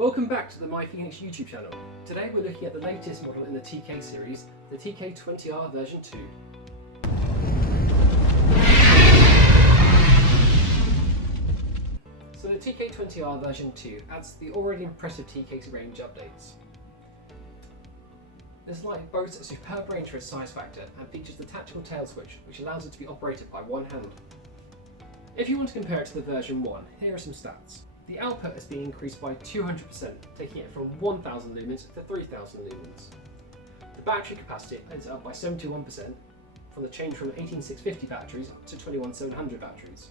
Welcome back to the My Fenix YouTube channel. Today we're looking at the latest model in the TK series, the TK20R v2. So the TK20R v2 adds the already impressive TK range updates. This light boasts a superb range for its size factor and features the tactical tail switch, which allows it to be operated by one hand. If you want to compare it to the version 1, here are some stats. The output has been increased by 200%, taking it from 1000 lumens to 3000 lumens. The battery capacity is up by 71%, from the change from 18650 batteries up to 21700 batteries.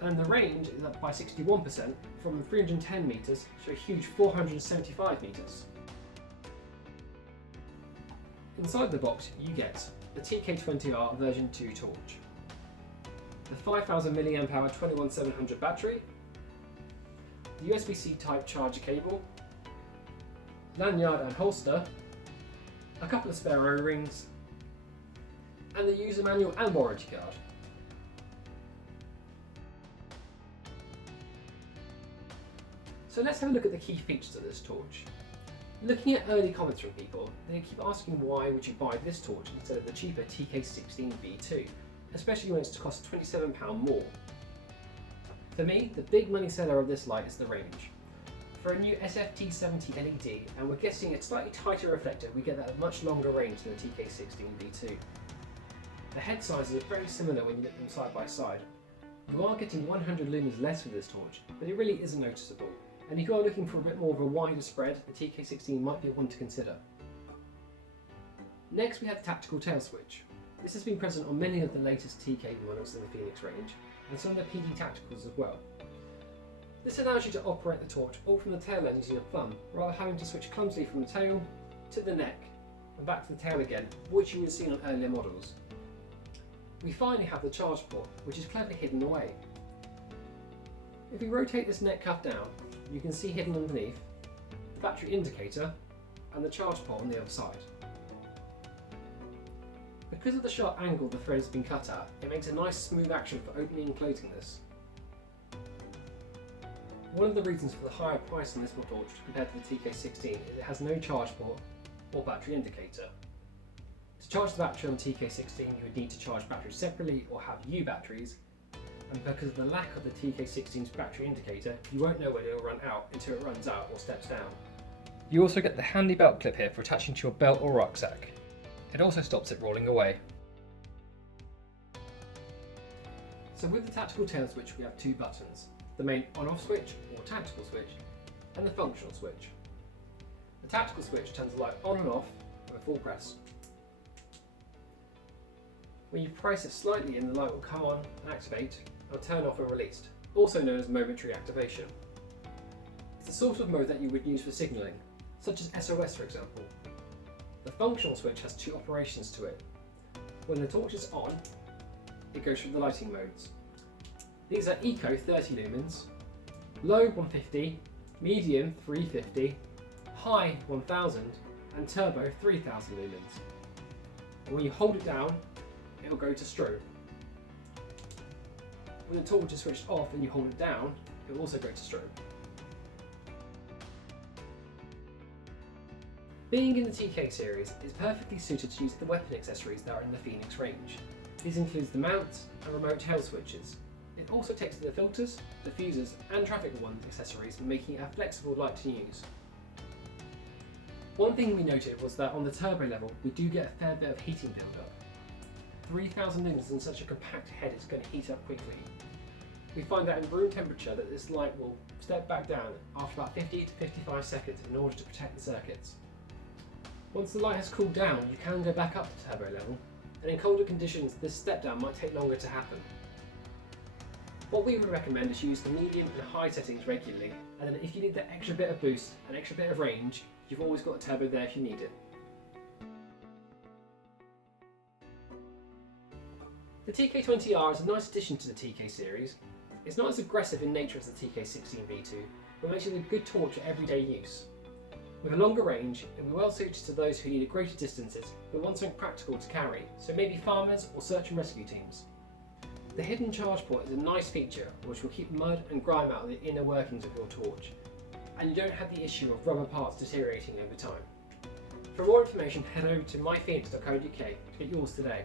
And the range is up by 61%, from 310 meters to a huge 475 meters. Inside the box you get the TK20R v2 torch, the 5000 mAh 21700 battery, the USB-C type charger cable, lanyard and holster, a couple of spare O-rings, and the user manual and warranty card. So let's have a look at the key features of this torch. Looking at early comments from people, they keep asking why would you buy this torch instead of the cheaper TK16 V2, especially when it's cost £27 more. For me, the big money seller of this light is the range. For a new SFT70 LED, and we're guessing a slightly tighter reflector, we get that at much longer range than the TK16 V2. The head sizes are very similar when you look them side by side. You are getting 100 lumens less with this torch, but it really isn't noticeable. And if you are looking for a bit more of a wider spread, the TK16 might be one to consider. Next we have the tactical tail switch. This has been present on many of the latest TK models in the Fenix range, and some of the PD tacticals as well. This allows you to operate the torch all from the tail end using a thumb, rather than having to switch clumsily from the tail to the neck and back to the tail again, which you would have seen on earlier models. We finally have the charge port, which is cleverly hidden away. If we rotate this neck cuff down, you can see hidden underneath the battery indicator and the charge port on the other side. Because of the sharp angle the thread has been cut at, it makes a nice smooth action for opening and closing this. One of the reasons for the higher price on this torch compared to the TK16 is it has no charge port or battery indicator. To charge the battery on TK16 you would need to charge batteries separately or have U batteries, and because of the lack of the TK16's battery indicator, you won't know when it will run out until it runs out or steps down. You also get the handy belt clip here for attaching to your belt or rucksack. It also stops it rolling away. So with the tactical tail switch we have two buttons, the main on-off switch or tactical switch and the functional switch. The tactical switch turns the light on and off with a full press. When you press it slightly in, the light will come on and activate and will turn off when released, also known as momentary activation. It's the sort of mode that you would use for signalling, such as SOS for example. The functional switch has two operations to it. When the torch is on, it goes through the lighting modes. These are Eco 30 lumens, Low 150, Medium 350, High 1000 and Turbo 3000 lumens. And when you hold it down, it will go to strobe. When the torch is switched off and you hold it down, it will also go to strobe. Being in the TK series, it's perfectly suited to use the weapon accessories that are in the Fenix range. These include the mounts and remote tail switches. It also takes the filters, diffusers and traffic warning accessories, making it a flexible light to use. One thing we noted was that on the turbo level we do get a fair bit of heating build-up. 3000 lumens in such a compact head is going to heat up quickly. We find that in room temperature that this light will step back down after about 50 to 55 seconds in order to protect the circuits. Once the light has cooled down, you can go back up to turbo level, and in colder conditions this step down might take longer to happen. What we would recommend is use the medium and high settings regularly, and then if you need that extra bit of boost, an extra bit of range, you've always got a turbo there if you need it. The TK20R is a nice addition to the TK series. It's not as aggressive in nature as the TK16 V2, but makes it a good torch for everyday use. With a longer range, it will be well suited to those who need greater distances but want something practical to carry, so maybe farmers or search and rescue teams. The hidden charge port is a nice feature which will keep mud and grime out of the inner workings of your torch. and you don't have the issue of rubber parts deteriorating over time. For more information, head over to myfenix.co.uk to get yours today.